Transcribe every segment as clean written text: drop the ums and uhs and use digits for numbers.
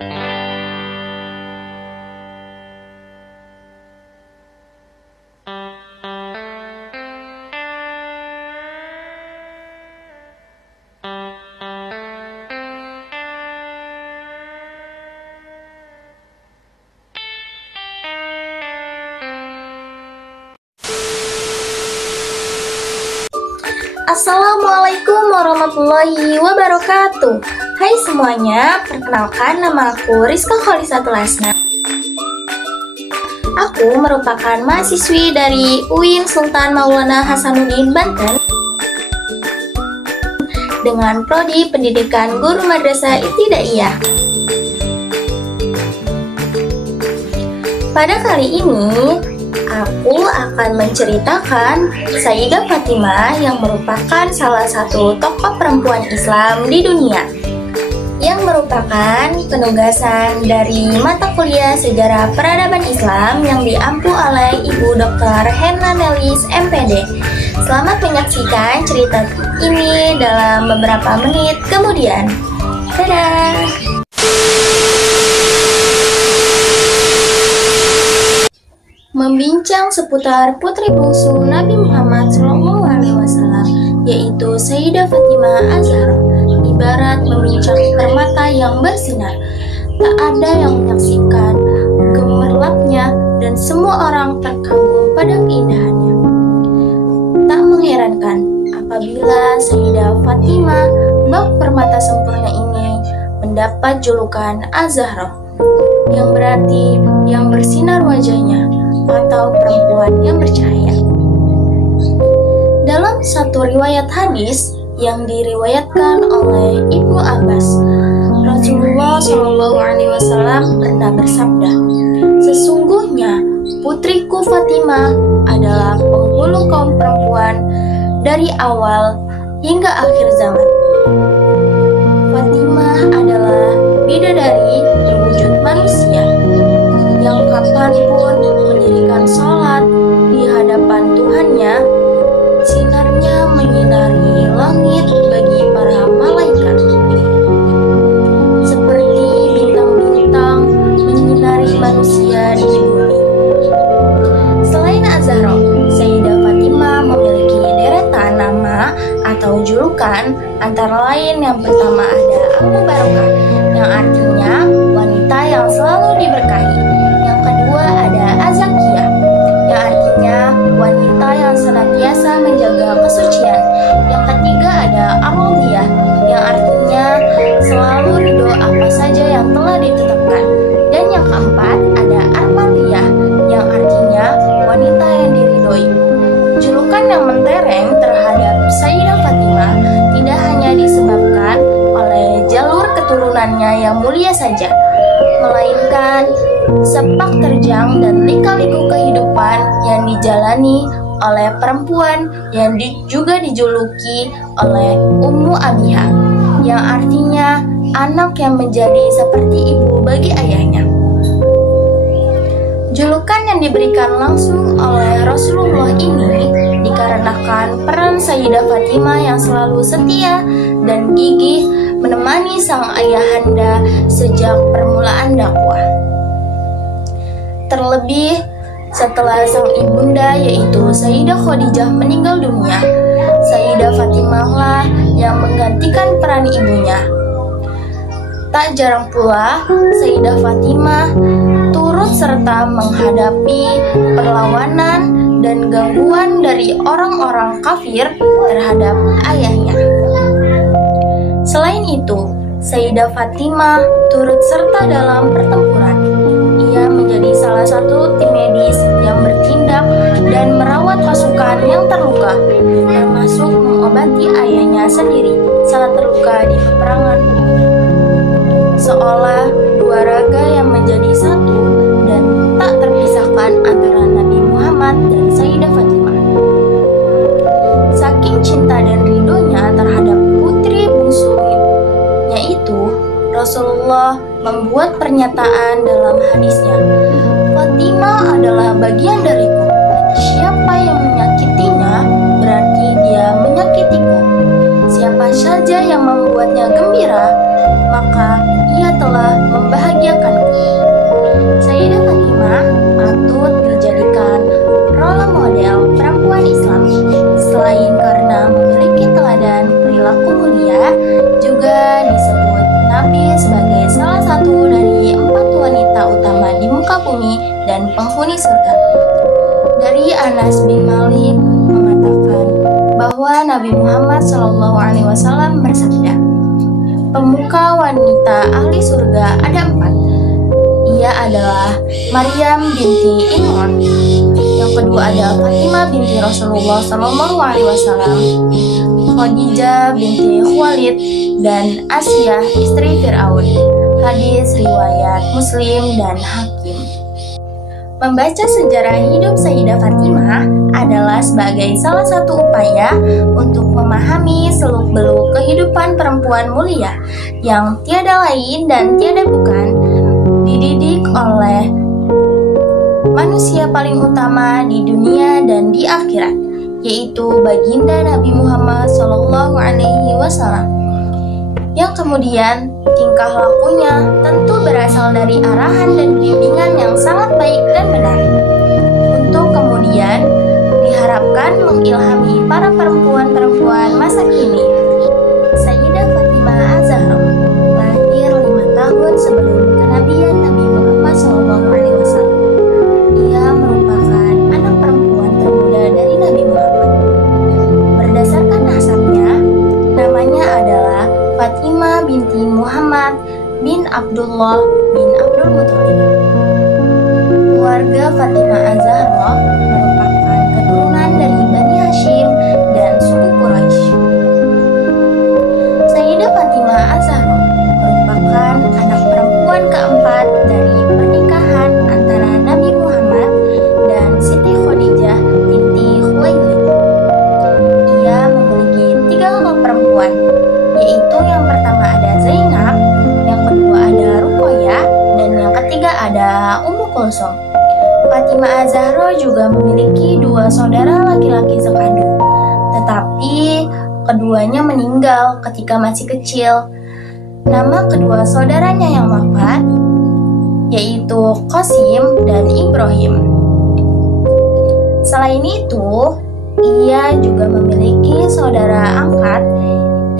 Assalamualaikum warahmatullahi wabarakatuh. Hai semuanya, perkenalkan nama aku Rizka Kholisatul Asna. Aku merupakan mahasiswi dari UIN Sultan Maulana Hasanuddin Banten dengan prodi Pendidikan Guru Madrasah Ibtidaiyah. Pada kali ini aku akan menceritakan Sayyidah Fatimah yang merupakan salah satu tokoh perempuan Islam di dunia, yang merupakan penugasan dari mata kuliah Sejarah Peradaban Islam yang diampu oleh Ibu Dr. Hena Nelis MPD. Selamat menyaksikan cerita ini dalam beberapa menit kemudian. Dadah! Membincang seputar putri bungsu Nabi Muhammad SAW, yaitu Sayyidah Fatimah Az-Zahra, ibarat membincang permata yang bersinar. Tak ada yang menyaksikan gemerlapnya dan semua orang terkagum pada keindahannya. Tak mengherankan apabila Sayyidah Fatimah, bak permata sempurna ini, mendapat julukan Az-Zahra, yang berarti yang bersinar wajahnya, atau perempuan yang bercahaya. Dalam satu riwayat hadis yang diriwayatkan oleh Ibnu Abbas, Rasulullah SAW pernah bersabda, "Sesungguhnya putriku Fatimah adalah penghulu kaum perempuan dari awal hingga akhir zaman." Fatimah adalah bidadari berwujud manusia yang kapanpun mendirikan sholat di hadapan Tuhannya, sinarnya menyinari langit bagi para malaikat, seperti bintang-bintang menyinari manusia di bumi. Selain Az-Zahra, Sayyidah Fatimah memiliki deretan nama atau julukan, antara lain yang pertama ada Al-Mubarakah, yang artinya wanita yang selalu diberkahi. Ada Az-Zakiyah, yang artinya wanita yang senantiasa menjaga kesucian. Yang ketiga ada Ar-Radiyah, yang artinya selalu ridho apa saja yang telah ditetapkan. Dan yang keempat ada Ar-Mardiyah, yang artinya wanita yang diridhoi. Julukan yang mentereng terhadap Sayyidah Fatimah tidak hanya disebabkan oleh jalur keturunannya yang mulia saja, melainkan sepak terjang dan lika-liku kehidupan yang dijalani oleh perempuan yang juga dijuluki oleh Ummu Abiha, yang artinya anak yang menjadi seperti ibu bagi ayahnya. Julukan yang diberikan langsung oleh Rasulullah ini dikarenakan peran Sayyidah Fatimah yang selalu setia dan gigih menemani sang ayahanda sejak permulaan dakwah. Terlebih setelah sang ibunda yaitu Sayyidah Khadijah meninggal dunia, Sayyidah Fatimah lah yang menggantikan peran ibunya. Tak jarang pula Sayyidah Fatimah turut serta menghadapi perlawanan dan gangguan dari orang-orang kafir terhadap ayahnya. Selain itu, Sayyidah Fatimah turut serta dalam pertempuran. Ia menjadi salah satu tim medis yang bertindak dan merawat pasukan yang terluka, termasuk mengobati ayahnya sendiri saat terluka di peperangan. Seolah dua raga yang menjadi satu dan tak terpisahkan antara Nabi Muhammad dan Sayyidah Fatimah. Saking cinta dan ridhonya terhadap putri bungsunya itu, Rasulullah membuat pernyataan dalam hadisnya, "Fatimah adalah bagian dariku. Siapa yang menyakitinya, berarti dia menyakitiku. Siapa saja yang membuatnya gembira, maka ia telah membahagiakanku." menyediakanku. Sayyidah Fatimah patut dijadikan role model perempuan Islam. Selain karena memiliki teladan perilaku mulia, juga disebut Nabi sebagai salah satu dari 4 wanita utama di muka bumi dan penghuni surga. Dari Anas bin Malik mengatakan bahwa Nabi Muhammad SAW bersabda, pemuka wanita ahli surga ada 4. Ia adalah Maryam binti Imran. Yang kedua ada Fatimah binti Rasulullah SAW, Khadijah binti Khuwailid, dan Asia istri Fir'aun. Hadis riwayat Muslim dan Hakim. Membaca sejarah hidup Sayyidah Fatimah adalah sebagai salah satu upaya untuk memahami seluk-beluk kehidupan perempuan mulia yang tiada lain dan tiada bukan dididik oleh manusia paling utama di dunia dan di akhirat, yaitu baginda Nabi Muhammad SAW. Yang kemudian tingkah lakunya tentu berasal dari arahan dan bimbingan yang sangat baik dan benar, untuk kemudian diharapkan mengilhami para perempuan-perempuan masa kini. Sayyidah Fatimah Az-Zahra lahir 5 tahun sebelum kenabian Nabi Muhammad SAW. Ia merupakan anak perempuan termuda dari Nabi Muhammad. Berdasarkan nasabnya, namanya adalah Fatimah binti Muhammad bin Abdullah bin Abdul Muthalib. Keluarga Fatimah Az-Zahra merupakan keturunan dari Bani Hashim dan suku Quraisy. Sayyidah Fatimah Az-Zahra merupakan anak perempuan keempat dari pernikahan antara Nabi Muhammad dan Siti Khadijah binti Khuwailid. Ia memiliki 3 kakak perempuan, yaitu yang pertama ada Zainab, yang kedua ada Ruqayyah, dan yang ketiga ada Ummu Kulsum. Fatimah Az-Zahra juga memiliki 2 saudara laki-laki sekandung, tetapi keduanya meninggal ketika masih kecil. Nama kedua saudaranya yang wafat yaitu Qasim dan Ibrahim. Selain itu, ia juga memiliki saudara angkat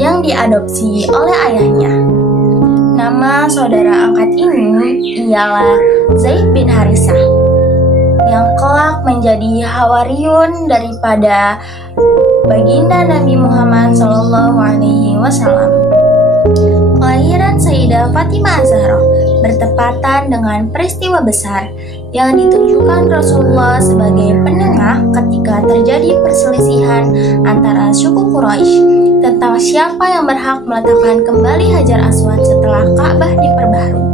yang diadopsi oleh ayahnya. Nama saudara angkat ini ialah Zaid bin Harisah, yang kelak menjadi hawariyun daripada baginda Nabi Muhammad SAW. Kelahiran Sayyidah Fatimah Az-Zahra bertepatan dengan peristiwa besar yang ditunjukkan Rasulullah sebagai penengah ketika terjadi perselisihan antara suku Quraisy tentang siapa yang berhak meletakkan kembali Hajar Aswad setelah Ka'bah diperbaharui.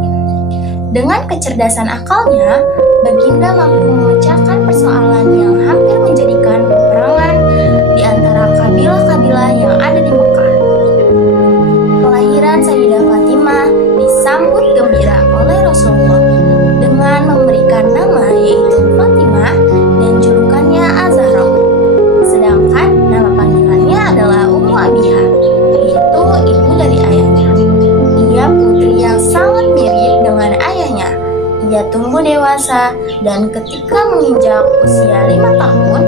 Dengan kecerdasan akalnya, baginda mampu memecahkan persoalan yang hampir menjadikan peperangan di antara kabilah-kabilah yang ada di Mekah. Kelahiran Sayyidah Fatimah disambut gembira oleh Rasulullah dengan memberikan nama yaitu Fatimah dan julukannya Az-Zahra. Sedangkan nama panggilannya adalah Ummu Abiha, yaitu ibu dari ayahnya. Ia putri yang sangat mirip dengan ayahnya. Ia tumbuh dewasa dan ketika menginjak usia 5 tahun,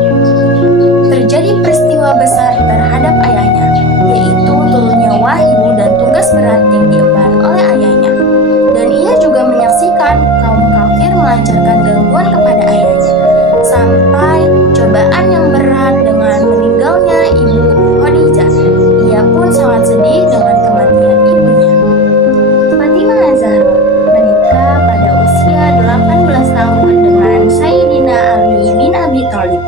terjadi peristiwa besar terhadap ayahnya, yaitu turunnya wahyu dan tugas berat yang diemban oleh ayahnya. Dan ia juga menyaksikan kaum kafir melancarkan gangguan kepada ayahnya, sampai cobaan yang berat dengan meninggalnya ibu Khadijah. Ia pun sangat sedih dengan kematian ibunya. Fatimah Az-Zahra menikah pada usia 18 tahun dengan Sayyidina Ali bin Abi Thalib.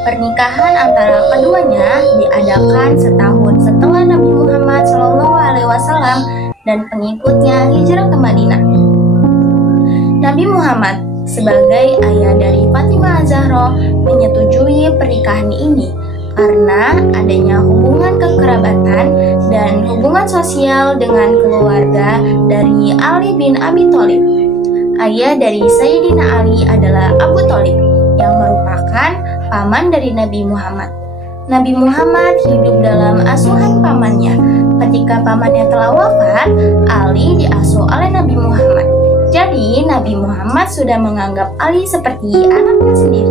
Pernikahan antara keduanya diadakan setahun setelah Nabi Muhammad SAW dan pengikutnya hijrah ke Madinah. Nabi Muhammad sebagai ayah dari Fatimah Az-Zahra menyetujui pernikahan ini karena adanya hubungan kekerabatan dan hubungan sosial dengan keluarga dari Ali bin Abi Thalib. Ayah dari Sayyidina Ali adalah Abu Thalib yang merupakan paman dari Nabi Muhammad. Nabi Muhammad hidup dalam asuhan pamannya. Ketika pamannya telah wafat, Ali diasuh oleh Nabi Muhammad. Nabi Muhammad sudah menganggap Ali seperti anaknya sendiri.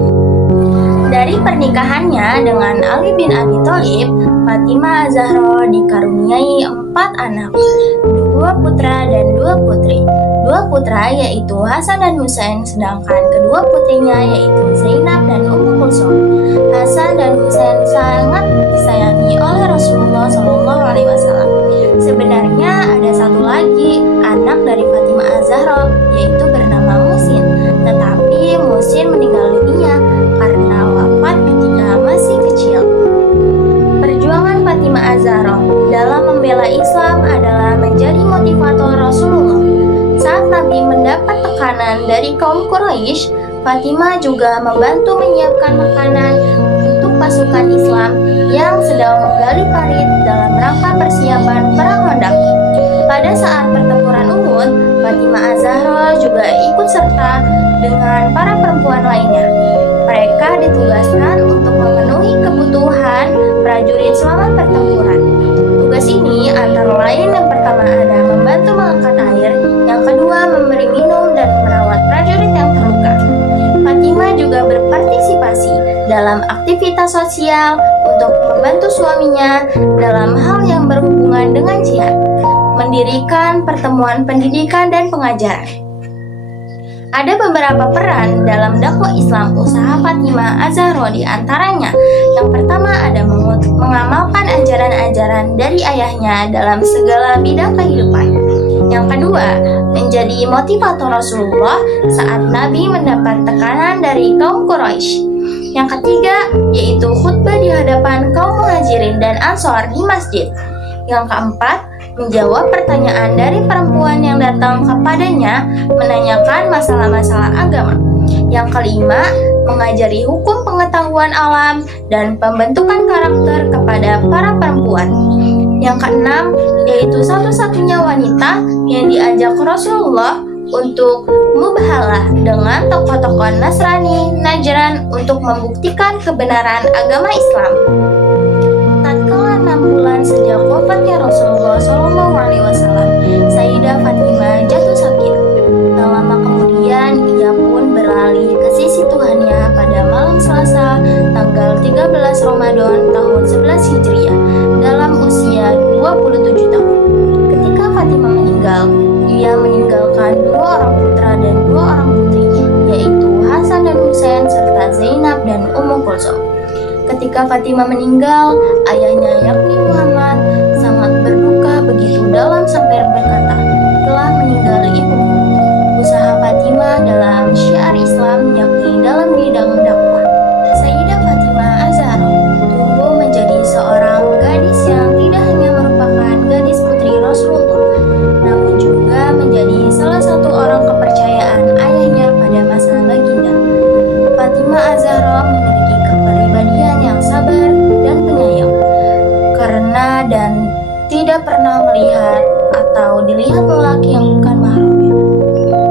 Dari pernikahannya dengan Ali bin Abi Thalib, Fatimah Az-Zahra dikaruniai 4 anak, 2 putra dan 2 putri. 2 putra yaitu Hasan dan Husain, sedangkan kedua putrinya yaitu Zainab dan Ummu Kulsum. Hasan dan Husain sangat disayangi oleh Rasulullah SAW. Sebenarnya ada satu lagi anak dari Fatimah Az-Zahra, yaitu bernama Muhsin. Tetapi Muhsin meninggal dunia karena wafat ketika masih kecil. Perjuangan Fatimah Az-Zahra dalam membela Islam adalah menjadi motivator Rasulullah. Saat Nabi mendapat tekanan dari kaum Quraisy, Fatimah juga membantu menyiapkan makanan untuk pasukan Islam yang sedang menggali parit dalam rangka persiapan perang Hondak. Pada saat pertempuran Uhud, Fatimah Az-Zahra juga ikut serta dengan para perempuan lainnya. Mereka ditugaskan untuk memenuhi kebutuhan prajurit selama pertempuran. Tugas ini antara lain yang pertama ada membantu mengangkat air, yang kedua memberi minum dan merawat prajurit yang terluka. Fatimah juga berpartisipasi dalam aktivitas sosial untuk membantu suaminya dalam hal yang berhubungan dengan jihad, mendirikan pertemuan pendidikan dan pengajaran. Ada beberapa peran dalam dakwah Islam usaha Fatimah Az-Zahra, di antaranya yang pertama ada mengamalkan ajaran-ajaran dari ayahnya dalam segala bidang kehidupan. Yang kedua, menjadi motivator Rasulullah saat Nabi mendapat tekanan dari kaum Quraisy. Yang ketiga, yaitu khutbah di hadapan kaum Muhajirin dan Ansor di masjid. Yang keempat, menjawab pertanyaan dari perempuan yang datang kepadanya menanyakan masalah-masalah agama. Yang kelima, mengajari hukum pengetahuan alam dan pembentukan karakter kepada para perempuan. Yang keenam, yaitu satu-satunya wanita yang diajak Rasulullah untuk mubahalah dengan tokoh-tokoh Nasrani Najran untuk membuktikan kebenaran agama Islam. Tatkala 6 bulan sejak wafatnya Rasulullah SAW, Sayyidah Fatimah jatuh sakit. Tak lama kemudian ia pun berlari ke sisi Tuhannya pada malam Selasa tanggal 13 Ramadan tahun 11 Hijriah dalam usia 27 tahun. Ketika Fatimah meninggal, ia meninggalkan 2 orang putra dan 2 orang putri, yaitu Hasan dan Husain serta Zainab dan Ummu Kulsum. Ketika Fatimah meninggal, ayahnya yakni Muhammad sangat berduka begitu dalam sampai berkata, telah meninggal ibuku. Usaha Fatimah dalam syiar Islam yakni dalam bidang dakwah. Sayyidah Fatimah Az-Zahra tumbuh menjadi seorang gadis yang tidak hanya merupakan gadis putri Rasulullah, namun juga menjadi salah satu orang kepercayaan ayahnya pada masa baginda. Fatimah Az-Zahra memiliki kepribadian yang sabar dan penyayang, karena dan tidak pernah melihat atau dilihat lelaki yang bukan mahramnya.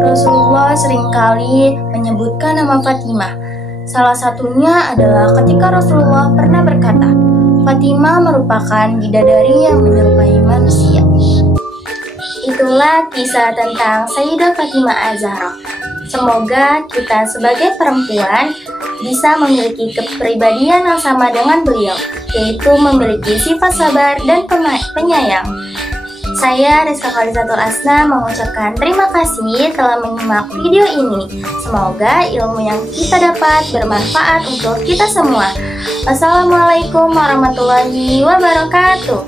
Rasulullah seringkali menyebutkan nama Fatimah. Salah satunya adalah ketika Rasulullah pernah berkata, Fatimah merupakan bidadari yang menyerupai manusia. Itulah kisah tentang Sayyidah Fatimah Az-Zahra. Semoga kita sebagai perempuan bisa memiliki kepribadian yang sama dengan beliau, yaitu memiliki sifat sabar dan penyayang. Saya Rizka Khalizatul Asna mengucapkan terima kasih telah menyimak video ini. Semoga ilmu yang kita dapat bermanfaat untuk kita semua. Wassalamualaikum warahmatullahi wabarakatuh.